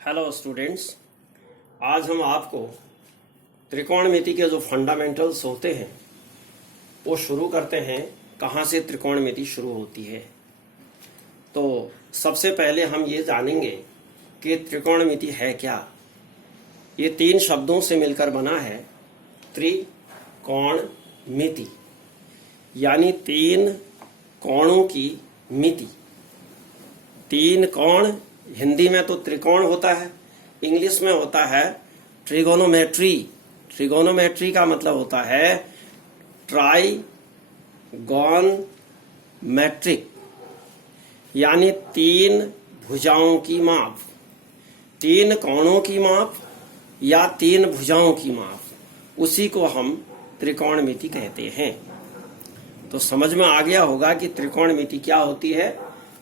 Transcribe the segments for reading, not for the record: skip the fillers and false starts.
Hello students, आज हम आपको त्रिकोणमिति के जो फंडामेंटल्स होते हैं वो शुरू करते हैं। कहाँ से त्रिकोणमिति शुरू होती है। तो सबसे पहले हम ये जानेंगे कि त्रिकोणमिति है क्या। ये तीन शब्दों से मिलकर बना है त्रिकोणमिति, यानी तीन कोणों की मिति। तीन कोण हिंदी में तो त्रिकोण होता है, इंग्लिश में होता है ट्रिगोनोमेट्री। ट्रिगोनोमेट्री का मतलब होता है ट्राइगोनमेट्रिक, यानी तीन भुजाओं की माप, तीन कोणों की माप या तीन भुजाओं की माप, उसी को हम त्रिकोणमिति कहते हैं। तो समझ में आ गया होगा कि त्रिकोणमिति क्या होती है।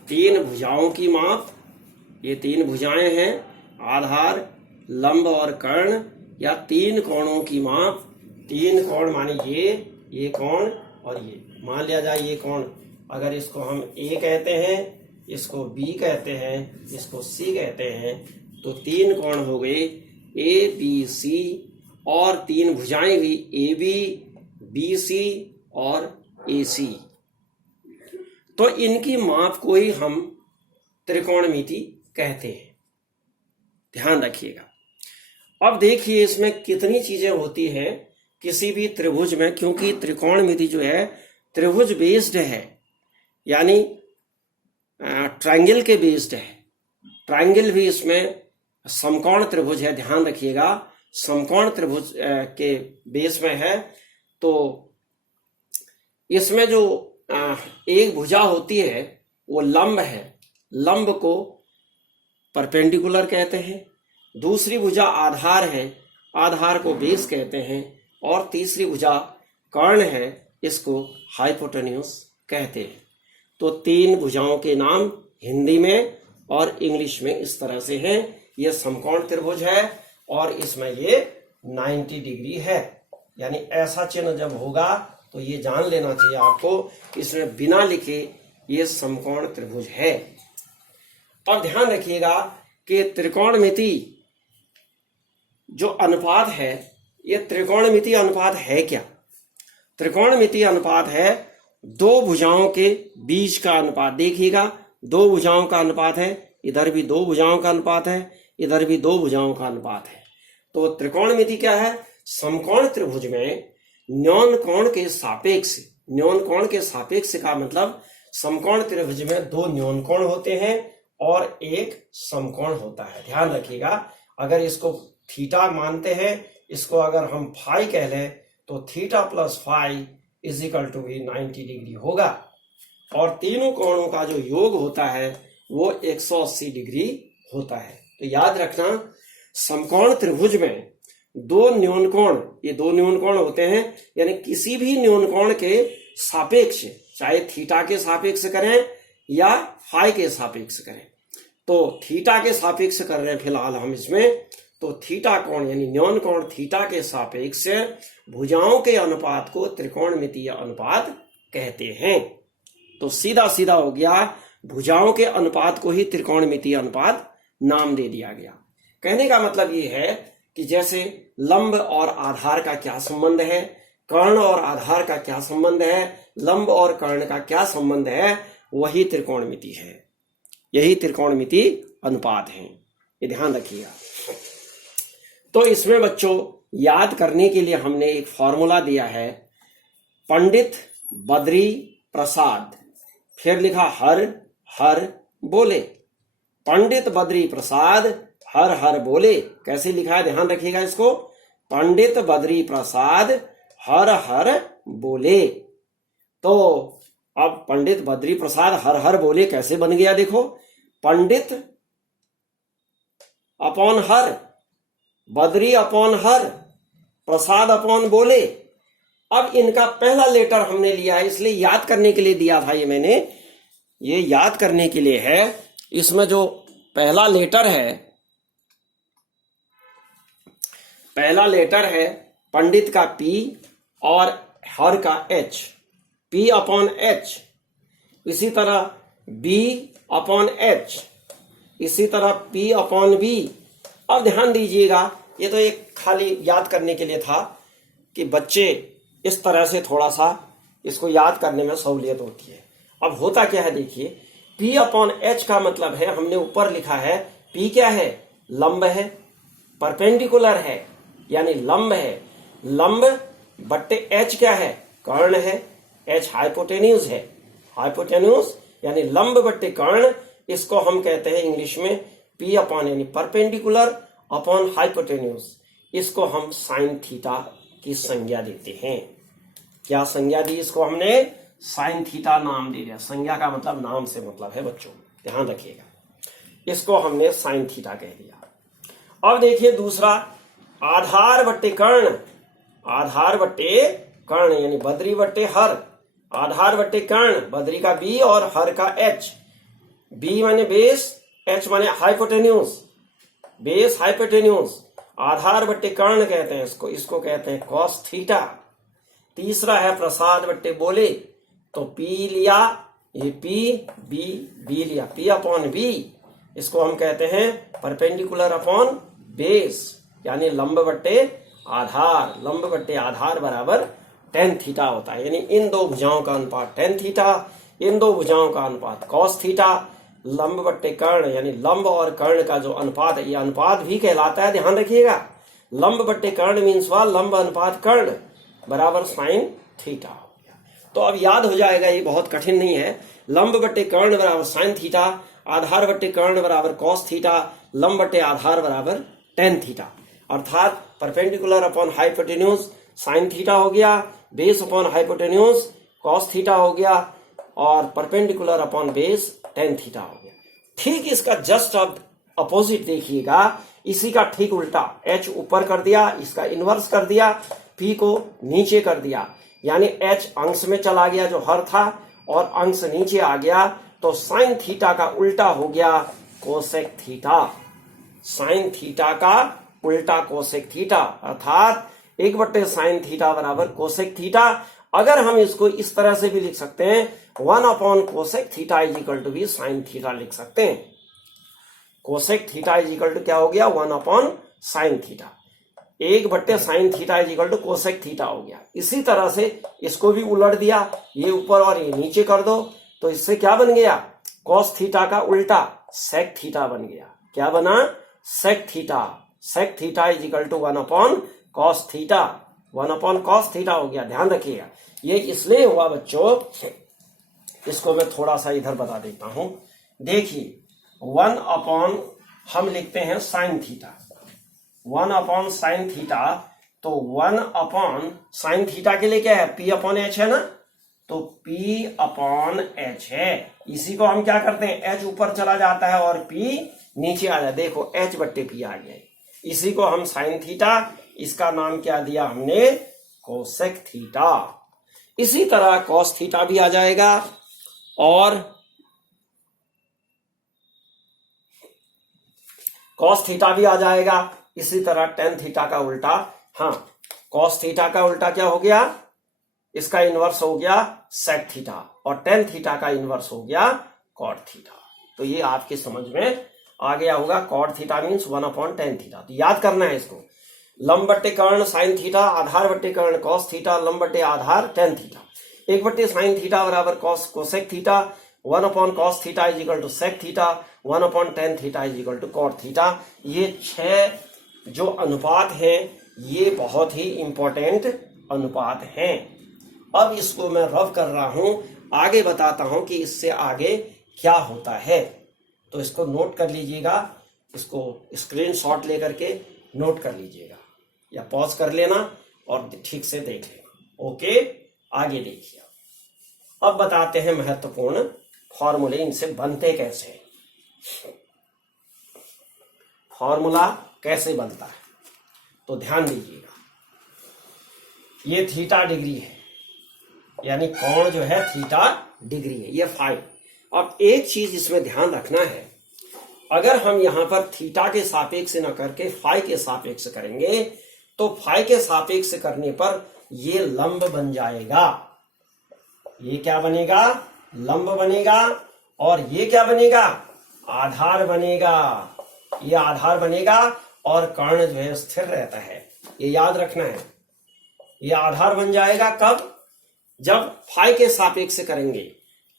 तीन भुजाओं की माप, ये तीन भुजाएं हैं, आधार, लंब और कर्ण, या तीन कोणों की माप। तीन कोण माने ये कोण और ये। मान लिया जाए ये कोण, अगर इसको हम ए कहते हैं, इसको बी कहते हैं, इसको सी कहते हैं, तो तीन कोण हो गए ए बी सी, और तीन भुजाएं भी ए बी बी सी और ए सी। तो इनकी माप को ही हम त्रिकोणमिति कहते हैं। ध्यान रखिएगा। अब देखिए इसमें कितनी चीजें होती हैं किसी भी त्रिभुज में, क्योंकि त्रिकोणमिति जो है त्रिभुज बेस्ड है, यानी ट्रायंगल के बेस्ड है। ट्रायंगल भी इसमें समकोण त्रिभुज है, ध्यान रखिएगा, समकोण त्रिभुज के बेस में है। तो इसमें जो एक भुजा होती है वो लंब है, लंब को परपेंडिकुलर कहते हैं। दूसरी भुजा आधार है, आधार को बेस कहते हैं। और तीसरी भुजा कर्ण है, इसको हाइपोटेन्यूस कहते हैं। तो तीन भुजाओं के नाम हिंदी में और इंग्लिश में इस तरह से हैं। यह समकोण त्रिभुज है और इसमें ये 90 डिग्री है, यानी ऐसा चिन्ह जब होगा तो ये जान लेना चाहिए आपको, इसमें बिना लिखे ये समकोण त्रिभुज है। और ध्यान रखिएगा कि त्रिकोणमिति जो अनुपात है, ये त्रिकोणमिति अनुपात है क्या। त्रिकोणमिति अनुपात है दो भुजाओं के बीच का अनुपात। देखिएगा, दो भुजाओं का अनुपात है, इधर भी दो भुजाओं का अनुपात है, इधर भी दो भुजाओं का अनुपात है। तो त्रिकोणमिति क्या है, समकोण त्रिभुज में न्यून कोण के सापेक्ष, न्यून कोण के सापेक्ष का मतलब समकोण त्रिभुज में दो न्यून कोण होते हैं और एक समकोण होता है। ध्यान रखिएगा, अगर इसको थीटा मानते हैं, इसको अगर हम फाई कह लें, तो theta plus phi is equal to भी 90 डिग्री होगा। और तीनों कोणों का जो योग होता है वो 180 डिग्री होता है। तो याद रखना, समकोण त्रिभुज में दो न्यून कोण, ये दो न्यून कोण होते हैं, यानी किसी भी न्यून कोण के सापेक्ष, चाहे थीटा के सापेक्ष करें या फाई के सापेक्ष करें। तो थीटा के सापेक्ष कर रहे हैं फिलहाल हम इसमें, तो थीटा कोण यानी न्यून कोण थीटा के सापेक्ष भुजाओं के अनुपात को त्रिकोणमितीय अनुपात कहते हैं। तो सीधा सीधा हो गया, भुजाओं के अनुपात को ही त्रिकोणमितीय अनुपात नाम दे दिया गया। कहने का मतलब ये है कि जैसे लंब और आधार का क्या संबंध है, कर्ण और आधार का क्या संबंध है, लंब और कर्ण का क्या संबंध है, वही त्रिकोणमिति है, यही त्रिकोणमिति अनुपात है। ये ध्यान रखिएगा। तो इसमें बच्चों याद करने के लिए हमने एक फॉर्मूला दिया है, पंडित बद्री प्रसाद, फिर लिखा हर हर बोले। पंडित बद्री प्रसाद हर हर बोले, कैसे लिखा है ध्यान रखिएगा इसको, पंडित बद्री प्रसाद हर हर बोले। तो अब पंडित बद्री प्रसाद हर हर बोले कैसे बन गया, देखो, पंडित अपॉन हर, बद्री अपॉन हर, प्रसाद अपॉन बोले। अब इनका पहला लेटर हमने लिया है, इसलिए याद करने के लिए दिया था ये मैंने, ये याद करने के लिए है। इसमें जो पहला लेटर है, पहला लेटर है पंडित का पी और हर का एच, पी अपॉन एच। इसी तरह बी अपॉन एच, इसी तरह P अपॉन बी, अब ध्यान दीजिएगा, ये तो एक खाली याद करने के लिए था कि बच्चे इस तरह से थोड़ा सा इसको याद करने में सहूलियत होती है। अब होता क्या है देखिए, P अपॉन H का मतलब है, हमने ऊपर लिखा है P क्या है, लंब है, परपेंडिकुलर है यानी लंब है, लंब बट्टे H क्या है, कर्ण है, H हाइपोटेन्यूज है, हाइपोटेन्यूज यानी लंब बट्टे कर्ण, इसको हम कहते हैं इंग्लिश में P अपॉन यानी परपेंडिकुलर अपॉन हाइपोटेन्यूज, इसको हम साइन थीटा की संज्ञा देते हैं। क्या संज्ञा दी इसको हमने, साइन थीटा नाम दे दिया। संज्ञा का मतलब नाम से मतलब है बच्चों, ध्यान रखिएगा, इसको हमने साइन थीटा कह दिया। अब देखिए दूसरा, आधार बट्टे कर्ण, आधार बट्टे कर्ण यानी बद्री बट्टे हर, आधार बट्टे कर्ण, बद्री का बी और हर का एच, बी माने बेस, एच माने हाइपोटेन्यूज, बेस हाइपोटेन्यूज, आधार बट्टे कर्ण कहते हैं इसको, इसको कहते हैं कॉस थीटा। तीसरा है प्रसाद बट्टे बोले, तो पी लिया, ये पी, बी लिया, पी अपॉन बी, इसको हम कहते हैं परपेंडिकुलर अपॉन बेस यानी लंब बट्टे आधार, लंब बट्टे आधार बराबर टेन थीटा होता है। यानी इन दो भुजाओं का अनुपात टेन थीटा, इन दो भुजाओं का अनुपात कॉस थीटा, लंब बट्टे कर्ण यानी लंब और कर्ण का जो अनुपात है, ये अनुपात भी कहलाता है, ध्यान रखिएगा। लंब बट्टे कर्ण मीन्स वा लंब अनुपात कर्ण बराबर साइन थीटा हो गया। तो अब याद हो जाएगा, ये बहुत कठिन नहीं है। लंब बट्टे कर्ण बराबर साइन थीटा, आधार बट्टे कर्ण बराबर कॉस थीटा, लंब बट्टे आधार बराबर टेन थीटा, अर्थात perpendicular upon hypotenuse sine theta हो गया, base upon hypotenuse cos theta हो गया, और perpendicular upon base tan theta हो गया। ठीक इसका जस्ट अब अपोजिट देखिएगा, इसी का ठीक उल्टा, H ऊपर कर दिया, इसका इनवर्स कर दिया, P को नीचे कर दिया, यानी H अंश में चला गया जो हर था और अंश नीचे आ गया, तो साइन थीटा का उल्टा हो गया कोसेक थीटा, साइन थीटा का उल्टा कोसेक थीटा, अर्थात एक बट्टे साइन थीटा बराबर कोसेक थीटा। अगर हम इसको इस तरह से भी लिख सकते हैं, one upon cosec theta is equal to भी साइन थीटा लिख सकते हैं। Cosec theta is equal to क्या हो गया, वन अपॉन साइन थीटा, एक बट्टे sine theta is equal to cosec theta हो गया। इसी तरह से इसको भी उलट दिया, ये ऊपर और ये नीचे कर दो, तो इससे क्या बन गया, कॉस थीटा का उल्टा सेक थीटा बन गया। क्या बना, sec theta, sec theta is equal to one upon cos theta, one upon cos theta हो गया। ध्यान रखिएगा, ये इसलिए हुआ बच्चों, इसको मैं थोड़ा सा इधर बता देता हूं। देखिए वन अपॉन हम लिखते हैं sine theta, one upon sine theta, तो वन अपॉन साइन थीटा के लिए क्या है, पी अपॉन एच है ना, तो पी अपॉन एच है। इसी को हम क्या करते हैं, एच ऊपर चला जाता है और पी नीचे आ जाता है, देखो एच बट्टे पी आ गया। इसी को हम साइन थीटा, इसका नाम क्या दिया हमने, कोसेक थीटा। इसी तरह कॉस थीटा भी आ जाएगा, और कॉस थीटा भी आ जाएगा। इसी तरह टेन थीटा का उल्टा, हाँ कॉस थीटा का उल्टा क्या हो गया, इसका इनवर्स हो गया सेक थीटा, और टेन थीटा का इनवर्स हो गया कॉट थीटा। तो ये आपके समझ में आ गया होगा, cot theta means one upon tan theta. तो याद करना है इसको, लंब बट्टे कर्ण साइन थीटा, आधार बट्टे कर्ण कॉस थीटा, लंब बट्टे आधार टेन थीटा, एक बट्टे साइन थीटा बराबर cos cosec theta, one upon cos theta is equal to sec theta, one upon tan theta is equal to cot theta. ये 6 जो अनुपात हैं, ये बहुत ही इंपॉर्टेंट अनुपात हैं। अब इसको मैं रफ कर रहा हूं, आगे बताता हूं कि इससे आगे क्या होता है। तो इसको नोट कर लीजिएगा, इसको स्क्रीनशॉट लेकर के नोट कर लीजिएगा, या पॉज कर लेना और ठीक से देख लेना। ओके, आगे देखिए। अब बताते हैं महत्वपूर्ण फॉर्मूले, इनसे बनते कैसे हैं, फॉर्मूला कैसे बनता है। तो ध्यान दीजिएगा, ये थीटा डिग्री है, यानी कोण जो है थीटा डिग्री है, ये फाई। अब एक चीज इसमें ध्यान रखना है, अगर हम यहां पर थीटा के सापेक्ष न करके फाई के सापेक्ष करेंगे, तो फाई के सापेक्ष करने पर ये लंब बन जाएगा। ये क्या बनेगा, लंब बनेगा, और ये क्या बनेगा, आधार बनेगा। ये आधार बनेगा, और कर्ण जो है स्थिर रहता है। ये याद रखना है। ये आधार बन जाएगा कब? जब फाई के सापेक्ष करेंगे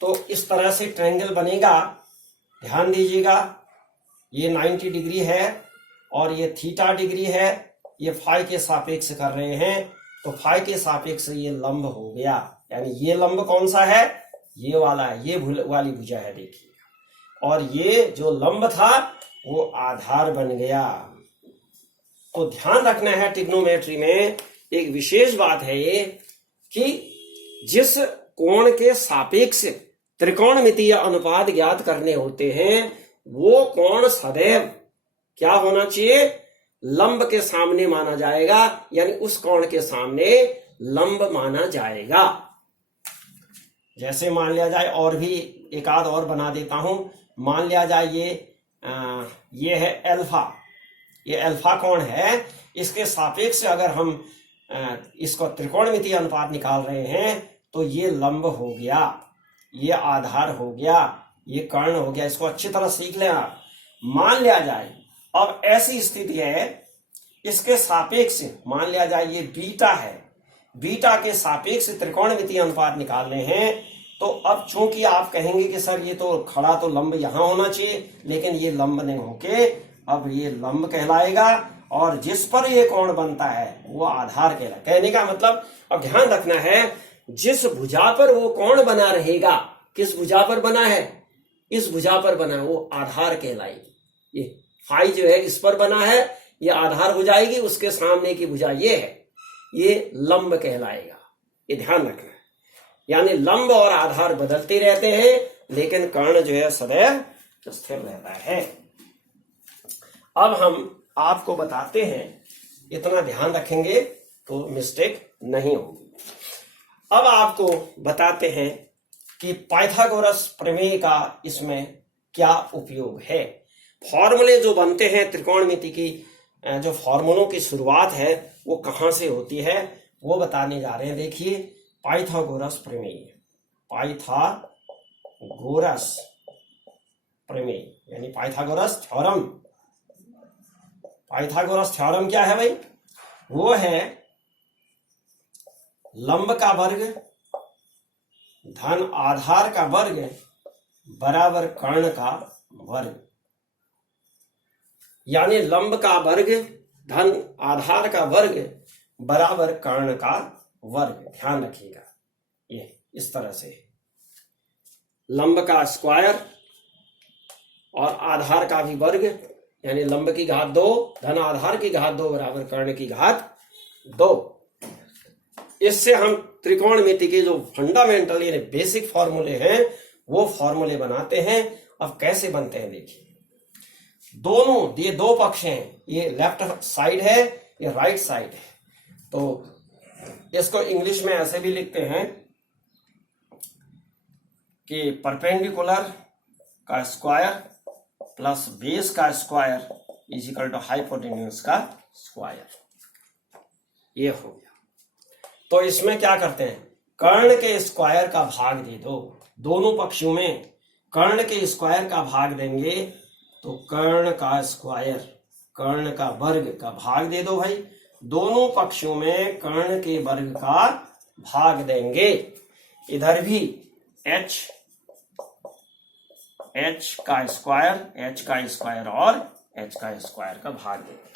तो इस तरह से ट्रायंगल बनेगा। ध्यान दीजिएगा, ये 90 डिग्री है और ये थीटा डिग्री है। ये फाई के सापेक्ष कर रहे हैं तो फाई के सापेक्ष ये लंब हो गया। यानी ये लंब कौन सा है? ये वाला है, ये वाली भुजा है देखिए। और ये जो लंब था वो आधार बन गया। तो ध्यान रखना है, ट्रिग्नोमेट्री में एक विशेष बात है ये कि जिस कोण के सापेक्ष त्रिकोणमितीय अनुपात ज्ञात करने होते हैं वो कोण सदैव क्या होना चाहिए? लंब के सामने माना जाएगा। यानी उस कोण के सामने लंब माना जाएगा। जैसे मान लिया जाए, और भी एक आध और बना देता हूं। मान लिया जाए ये है अल्फा। ये अल्फा कोण है, इसके सापेक्ष अगर हम इसको त्रिकोणमितीय अनुपात निकाल रहे हैं तो ये लंब हो गया, ये आधार हो गया, ये कर्ण हो गया। इसको अच्छी तरह सीख लें आप। मान लिया जाए अब ऐसी स्थिति है, इसके सापेक्ष मान लिया जाए ये बीटा है, बीटा के सापेक्ष त्रिकोणमितीय अनुपात निकालने हैं। तो अब चूंकि आप कहेंगे कि सर ये तो खड़ा तो लंब यहां होना चाहिए, लेकिन ये लंब नहीं होके अब ये लंब कहलाएगा और जिस पर ये कोण बनता है वो आधार कहलाएगा। कहने का मतलब, अब ध्यान रखना है, जिस भुजा पर वो कोण बना रहेगा, किस भुजा पर बना है? इस भुजा पर बना है, वो आधार कहलाएगी। ये फाई जो है इस पर बना है, ये आधार हो जाएगी। उसके सामने की भुजा ये है, ये लंब कहलाएगा। ये ध्यान रखना है। यानी लंब और आधार बदलते रहते हैं लेकिन कर्ण जो है सदैव स्थिर रहता है। अब हम आपको बताते हैं, इतना ध्यान रखेंगे तो मिस्टेक नहीं होगी। अब आपको बताते हैं कि पाइथागोरस प्रमेय का इसमें क्या उपयोग है। फॉर्मूले जो बनते हैं त्रिकोणमिति की, जो फॉर्मूलों की शुरुआत है वो कहां से होती है वो बताने जा रहे हैं। देखिए, पाइथागोरस प्रमेय, पाइथागोरस प्रमेय यानी पाइथागोरस थ्योरम। पाइथागोरस थ्योरम क्या है भाई? वो है लंब का वर्ग धन आधार का वर्ग बराबर कर्ण का वर्ग। यानी लंब का वर्ग धन आधार का वर्ग बराबर कर्ण का वर्ग। ध्यान रखिएगा, ये इस तरह से लंब का स्क्वायर और आधार का भी वर्ग, यानी लंब की घात 2 धन आधार की घात 2 बराबर कर्ण की घात 2। इससे हम त्रिकोणमिति के जो फंडामेंटल यानी बेसिक फॉर्मूले हैं वो फॉर्मूले बनाते हैं। अब कैसे बनते हैं देखिए, दोनों ये दो पक्ष हैं, ये लेफ्ट साइड है, ये राइट साइड है। तो इसको इंग्लिश में ऐसे भी लिखते हैं कि परपेंडिकुलर का स्क्वायर प्लस बेस का square is equal to hypotenuse का स्क्वायर। ये हो गया। तो इसमें क्या करते हैं, कर्ण के स्क्वायर का भाग दे दो। दोनों पक्षों में कर्ण के स्क्वायर का भाग देंगे तो कर्ण का स्क्वायर, कर्ण का वर्ग का भाग दे दो भाई। दोनों पक्षों में कर्ण के वर्ग का भाग देंगे। इधर भी h का स्क्वायर और h का स्क्वायर का भाग देंगे।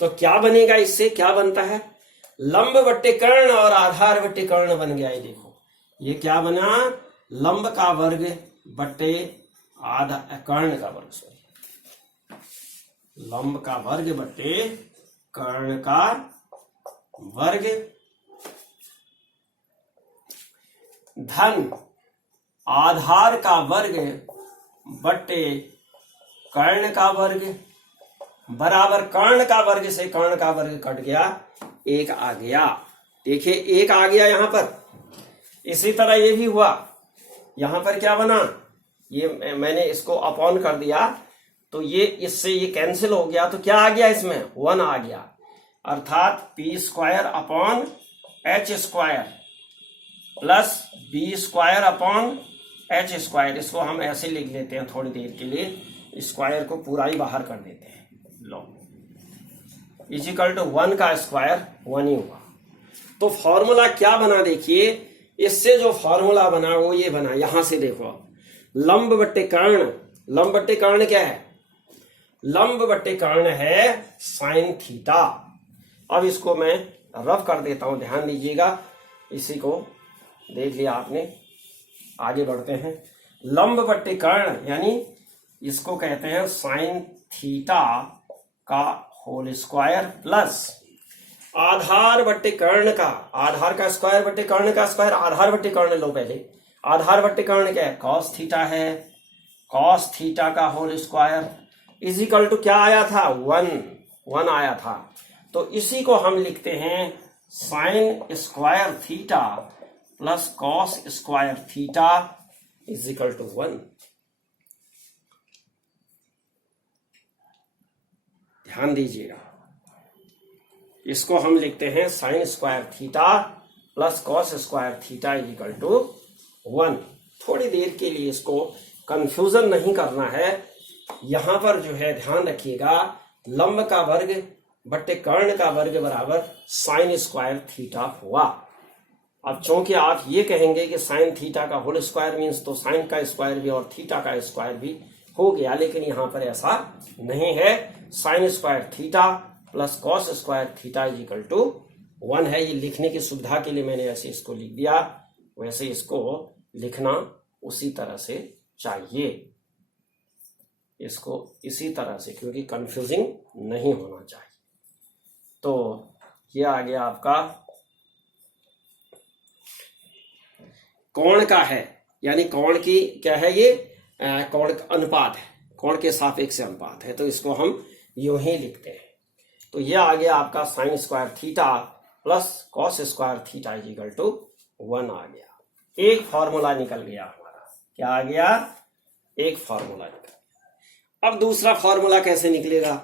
तो क्या बनेगा, इससे क्या बनता है? लंब बट्टे कर्ण और आधार बट्टे कर्ण बन गया। ये देखो, ये क्या बना? लंब का वर्ग बट्टे कर्ण का वर्ग, सॉरी, लंब का वर्ग बट्टे कर्ण का वर्ग धन आधार का वर्ग बट्टे कर्ण का वर्ग बराबर कर्ण का वर्ग से कर्ण का वर्ग कट गया, एक आ गया। देखिए, एक आ गया यहां पर। इसी तरह ये भी हुआ, यहां पर क्या बना, ये मैंने इसको अपॉन कर दिया तो ये इससे ये कैंसिल हो गया। तो क्या आ गया इसमें? 1 आ गया, अर्थात p square upon h square plus b square upon h square. इसको हम ऐसे लिख लेते हैं थोड़ी देर के लिए, स्क्वायर को पूरा ही बाहर कर देते हैं। लो, इजिकल टू 1 का स्क्वायर 1 ही हुआ। तो फॉर्मूला क्या बना देखिए, इससे जो फॉर्मूला बना वो ये बना, यहां से देखो लंब बट्टे कर्ण, लंब बट्टे कर्ण क्या है, लंब बट्टे कर्ण है साइन थीटा। अब इसको मैं रफ कर देता हूं, ध्यान दीजिएगा, इसी को देख लिया आपने। आगे बढ़ते हैं। लंब बट्टे कर्ण यानी इसको कहते हैं साइन थीटा का होल स्क्वायर प्लस आधार बट्टे कर्ण का, आधार का स्क्वायर बट्टे कर्ण का स्क्वायर, आधार बट्टे कर्ण लो पहले, आधार बट्टे कर्ण क्या है, कॉस थीटा है, कॉस थीटा का होल स्क्वायर इजिकल टू क्या आया था, 1 आया था। तो इसी को हम लिखते हैं sine square theta plus cos square theta is equal to 1। ध्यान दीजिएगा, इसको हम लिखते हैं sine square theta plus cos square theta is equal to 1। थोड़ी देर के लिए इसको कंफ्यूजन नहीं करना है। यहां पर जो है ध्यान रखिएगा, लंब का वर्ग बट्टे कर्ण का वर्ग बराबर साइन स्क्वायर थीटा हुआ। अब चूंकि आप ये कहेंगे कि साइन थीटा का होल स्क्वायर मीन्स तो साइन का स्क्वायर भी और थीटा का स्क्वायर भी हो गया, लेकिन यहां पर ऐसा नहीं है। Sine square theta plus cos square theta is equal to 1 है। ये लिखने की सुविधा के लिए मैंने ऐसे इसको लिख दिया, वैसे इसको लिखना उसी तरह से चाहिए, इसको इसी तरह से, क्योंकि कंफ्यूजिंग नहीं होना चाहिए। तो ये आ गया आपका कोण का है, यानी कोण की क्या है, ये कोण का अनुपात है, कोण के सापेक्ष अनुपात है, तो इसको हम यूं ही लिखते हैं। तो ये आ गया आपका sine square theta plus cos square theta is equal to 1 आ गया। एक फॉर्मूला निकल गया हमारा, क्या आ गया, एक फॉर्मूला निकल गया। अब दूसरा फॉर्मूला कैसे निकलेगा,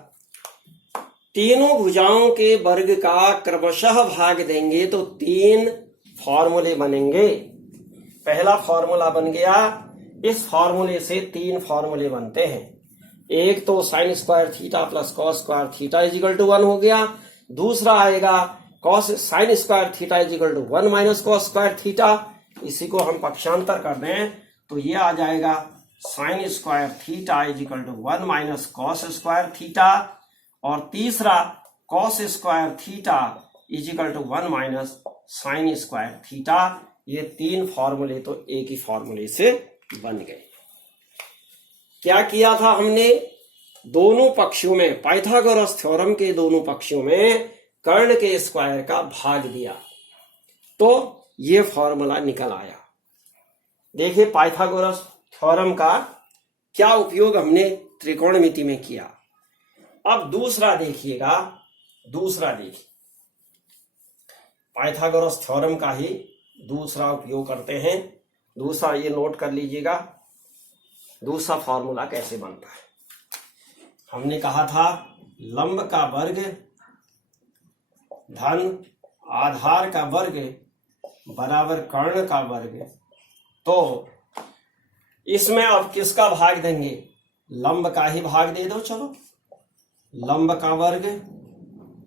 तीनों भुजाओं के वर्ग का क्रमशः भाग देंगे तो 3 फॉर्मूले बनेंगे। पहला फॉर्मूला बन गया, इस फॉर्मूले से 3 फॉर्मूले बनते हैं। एक तो sine square theta plus cos square theta is equal to 1 हो गया। दूसरा आएगा cos sine square theta is equal to 1 minus cos square theta. इसी को हम पक्षांतर कर दें तो ये आ जाएगा sine square theta is equal to 1 minus cos square theta. और तीसरा cos square theta is equal to 1 minus sine square theta. ये 3 फॉर्मूले तो एक ही फॉर्मूले से बन गए। क्या किया था हमने, दोनों पक्षों में पाइथागोरस थ्योरम के दोनों पक्षों में कर्ण के स्क्वायर का भाग दिया, तो ये फॉर्मूला निकल आया। देखिए पाइथागोरस थ्योरम का क्या उपयोग हमने त्रिकोणमिति में किया। अब दूसरा देखिएगा, दूसरा देखिए पाइथागोरस थ्योरम का ही दूसरा उपयोग करते हैं। दूसरा ये नोट कर लीजिएगा, दूसरा फॉर्मूला कैसे बनता है। हमने कहा था लंब का वर्ग धन आधार का वर्ग बराबर कर्ण का वर्ग। तो इसमें अब किसका भाग देंगे, लंब का ही भाग दे दो। चलो लंब का वर्ग,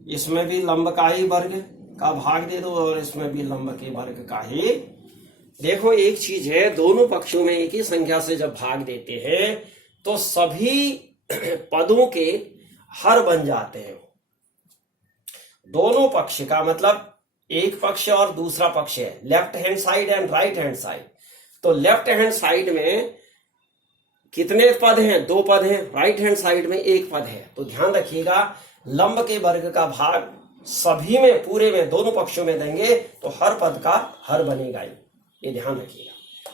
इसमें भी लंब का ही वर्ग का भाग दे दो और इसमें भी लंब के वर्ग का ही। देखो एक चीज है, दोनों पक्षों में एक ही संख्या से जब भाग देते हैं तो सभी पदों के हर बन जाते हैं। दोनों पक्ष का मतलब एक पक्ष और दूसरा पक्ष है, left hand side and right hand side. तो लेफ्ट हैंड साइड में कितने पद हैं, 2 पद हैं, राइट हैंड साइड में 1 पद है। तो ध्यान रखिएगा, लंब के वर्ग का भाग सभी में, पूरे में, दोनों पक्षों में देंगे तो हर पद का हर बनेगा, ये ध्यान रखिएगा।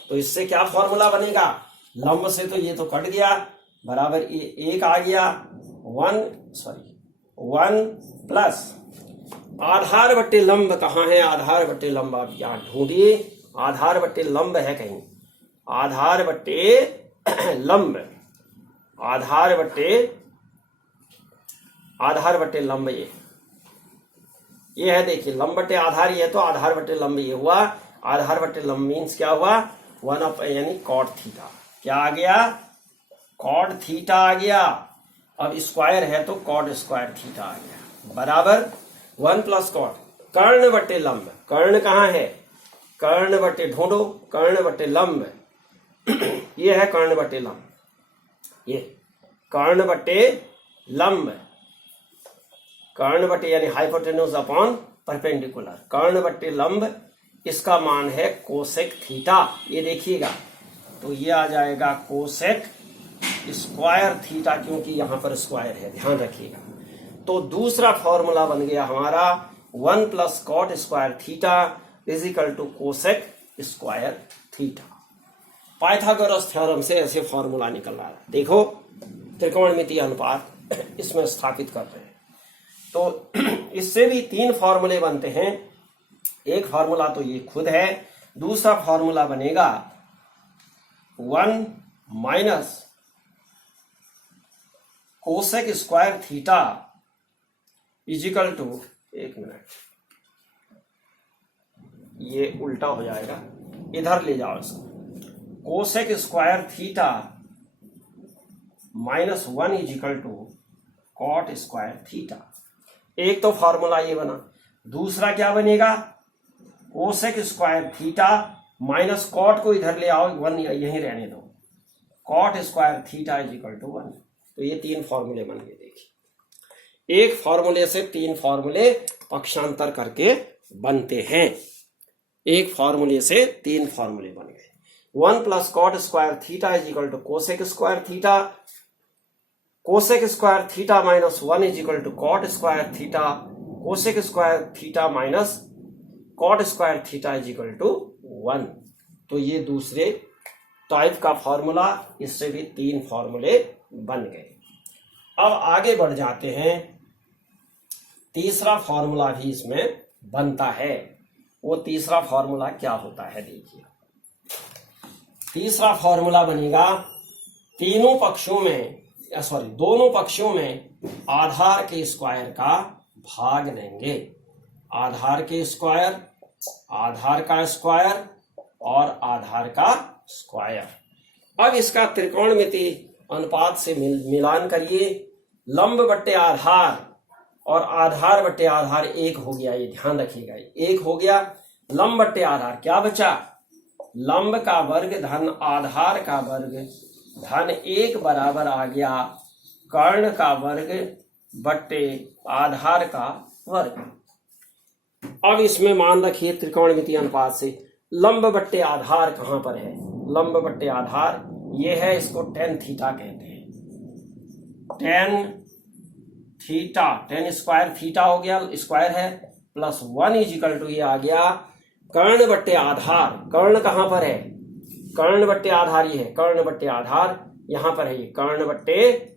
तो इससे क्या फॉर्मूला बनेगा, लंब से तो ये तो कट गया, बराबर ये 1 आ गया, 1 प्लस आधार बट्टे लंब कहाँ है, आधार बट्टे लंब आप यहाँ ढूंढिए, आधार बट्टे लंब है कहीं, आधार बट्टे लंब, आधार बट्टे लंब ये है। देखिए लंब बट्टे आधार ये है, तो आधार बट्टे लंब ये हुआ। आधार बट्टे लंब मीन्स क्या हुआ, 1 यानी कॉट थीटा। क्या आ गया, कॉट थीटा आ गया। अब स्क्वायर है तो कॉट स्क्वायर थीटा आ गया। बराबर 1 प्लस कॉट, कर्ण बटे लंब, कर्ण कहाँ है, कर्ण बटे ढूंढो, कर्ण बटे लंब, ये है कर्ण बटे लंब, ये कर्ण बटे लंब, कर्ण बटे यानी हाइपोटेन्यूज अपॉन परपेंडिकुलर, कर्ण बटे लंब, इसका मान है कोसेक थीटा, ये देखिएगा, तो ये आ जाएगा कोसेक स्क्वायर थीटा, क्योंकि यहां पर स्क्वायर है, ध्यान रखिएगा। तो दूसरा फॉर्मूला बन गया हमारा 1 plus cot square theta is equal to cosec square theta. Pythagoras theorem से ऐसे फॉर्मूला निकल रहा है, देखो त्रिकोणमितीय अनुपात इसमें स्थापित कर रहे हैं। तो इससे भी 3 फॉर्मूले बनते हैं, एक फॉर्मूला तो ये खुद है, दूसरा फॉर्मूला बनेगा 1 minus cosec square theta is equal to, एक मिनट ये उल्टा हो जाएगा, इधर ले जाओ इसको, cosec square theta minus 1 is equal to cot square theta. एक तो फॉर्मूला ये बना, दूसरा क्या बनेगा, cosec square theta minus cot को इधर ले आओ, 1 यहीं रहने दो, cot square theta is equal to 1। तो ये 3 फॉर्मूले बन गए, देखिए एक फॉर्मूले से 3 फॉर्मूले पक्षांतर करके बनते हैं, एक फॉर्मूले से 3 फॉर्मूले बन गए। 1 plus cot square theta is equal to cosec square theta, cosec square theta minus 1 is equal to cot square theta, cosec square theta minus cot square theta is equal to 1। तो ये दूसरे टाइप का formula, इससे भी 3 फॉर्मूले बन गए। अब आगे बढ़ जाते हैं, तीसरा फॉर्मूला भी इसमें बनता है। वो तीसरा फॉर्मूला क्या होता है, देखिए तीसरा फॉर्मूला बनेगा, दोनों पक्षों में आधार के स्क्वायर का भाग लेंगे, आधार के स्क्वायर, आधार का स्क्वायर और आधार का स्क्वायर। अब इसका त्रिकोणमिति अनुपात से मिलान करिए, लंब बट्टे आधार और आधार बट्टे आधार एक हो गया, ये ध्यान रखिएगा, एक हो गया, लंब बट्टे आधार क्या बचा, लंब का वर्ग धन आधार का वर्ग धन 1 बराबर आ गया कर्ण का वर्ग बट्टे आधार का वर्ग। अब इसमें मान रखिए त्रिकोणमितीय अनुपात से लंब बट्टे आधार कहां पर है, लंब बट्टे आधार ये है, इसको tan थीटा कहते हैं, tan theta, tan square theta हो गया, स्क्वायर है, प्लस 1 इजिकल टू ये आ गया कर्ण बट्टे आधार, कर्ण कहां पर है, कर्ण बट्टे आधार ये है, कर्ण बट्टे आधार यहां पर है, ये कर्ण बट्टे,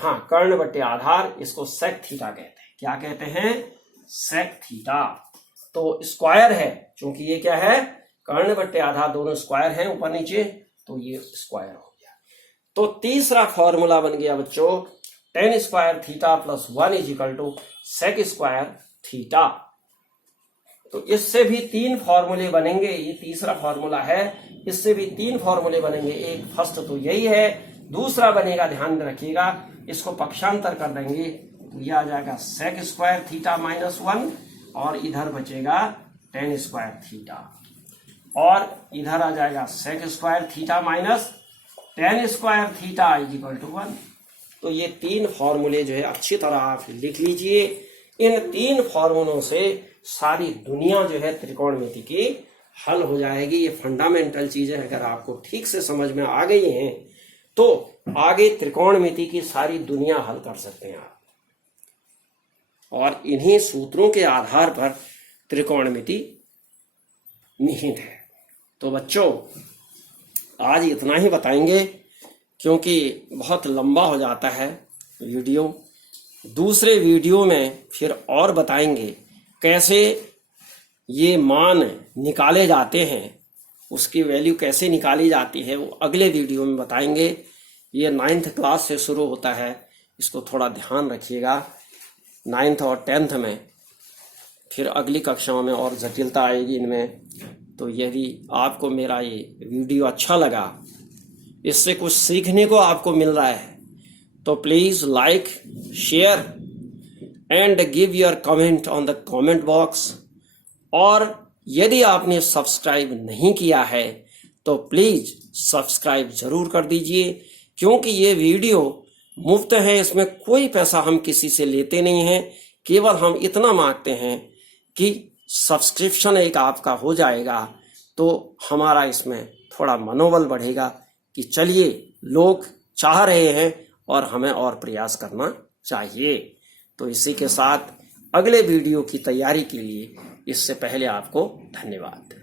हाँ कर्ण बट्टे आधार, इसको सेक थीटा कहते हैं, क्या कहते हैं, सेक थीटा। तो स्क्वायर है, क्योंकि ये क्या है, कर्ण बट्टे आधार दोनों स्क्वायर हैं ऊपर नीचे, तो ये स्क्वायर हो गया। तो तीसरा फॉर्मूला बन गया बच्चों, tan square theta plus 1 is equal to sec square theta. तो इससे भी 3 फॉर्मूले बनेंगे, ये तीसरा फॉर्मूला है, इससे भी 3 फॉर्मूले बनेंगे, एक फर्स्ट तो यही है, दूसरा बनेगा, ध्यान रखिएगा, इसको पक्षांतर कर देंगे तो यह आ जाएगा सेक स्क्वायर थीटा माइनस 1 और इधर बचेगा tan स्क्वायर थीटा, और इधर आ जाएगा sec square theta minus tan square theta is equal to 1। तो ये 3 फॉर्मूले जो है अच्छी तरह आप लिख लीजिए, इन 3 फॉर्मूलों से सारी दुनिया जो है त्रिकोणमिति की हल हो जाएगी। ये फंडामेंटल चीजें अगर आपको ठीक से समझ में आ गई हैं तो आगे त्रिकोणमिति की सारी दुनिया हल कर सकते हैं आप, और इन्हीं सूत्रों के आधार पर त्रिकोणमिति निहित है। तो बच्चों आज इतना ही बताएंगे, क्योंकि बहुत लंबा हो जाता है वीडियो। दूसरे वीडियो में फिर और बताएंगे कैसे ये मान निकाले जाते हैं, उसकी वैल्यू कैसे निकाली जाती है, वो अगले वीडियो में बताएंगे। ये 9th क्लास से शुरू होता है, इसको थोड़ा ध्यान रखिएगा। 9th और 10th में फिर अगली कक्षाओं में और जटिलता आएगी इनमें। तो यदि आपको मेरा ये वीडियो अच्छा लगा, इससे कुछ सीखने को आपको मिल रहा है, तो please like, share and give your comment on the comment box. और यदि आपने सब्सक्राइब नहीं किया है तो प्लीज सब्सक्राइब जरूर कर दीजिए, क्योंकि ये वीडियो मुफ्त है, इसमें कोई पैसा हम किसी से लेते नहीं हैं। केवल हम इतना मांगते हैं कि सब्सक्रिप्शन एक आपका हो जाएगा तो हमारा इसमें थोड़ा मनोबल बढ़ेगा कि चलिए लोग चाह रहे हैं और हमें और प्रयास करना चाहिए। तो इसी के साथ अगले वीडियो की तैयारी के लिए इससे पहले आपको धन्यवाद।